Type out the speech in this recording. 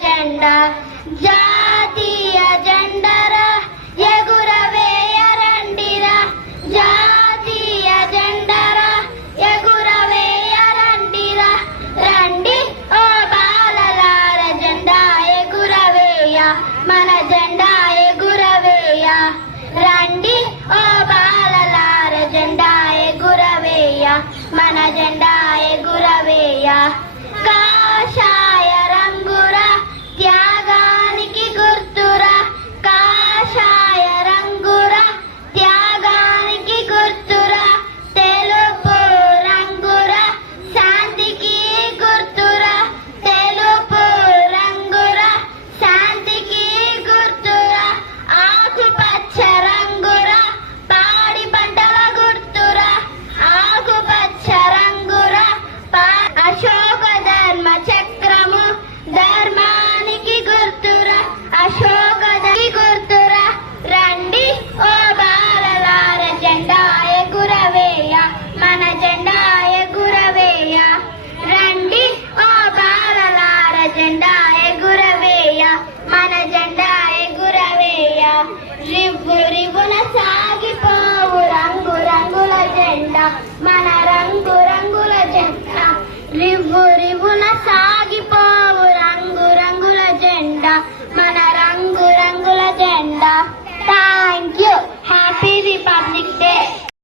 జెండా జాతీయ జెండరా ఎగురవేయరండిరా, జాతీయ జెండరా ఎగురవేయరండిరా. రండి ఓ బాలలార జెండా ఎగురవేయ, మన జెండా ఎగురవేయ. రండి ఓ బాలలార జెండా ఎగురవేయ, మన జెండా ఎగురవేయ. కాషాయ రంగురా త్యాగానికి గుర్తురా, కాషాయ రంగురా త్యాగానికి గుర్తురా. తెలుపు రంగురా శాంతికి గుర్తురా, తెలుపు రంగురా శాంతికి గుర్తురా. ఆకుపచ్చ రంగురా పాడి పంటల గుర్తురా, ఆకుపచ్చ రంగురా అశోక ధర్మ చక్రము ధర్మానికి గుర్తురా, అశోకకి గుర్తురా. రండి ఓ బాలలార జెండా ఎగురవేయ, మన జెండా ఎగురవేయ. రండి ఓ బాలలార జెండా ఎగురవేయ, మన జెండా ఎగురవేయ. రివ్వు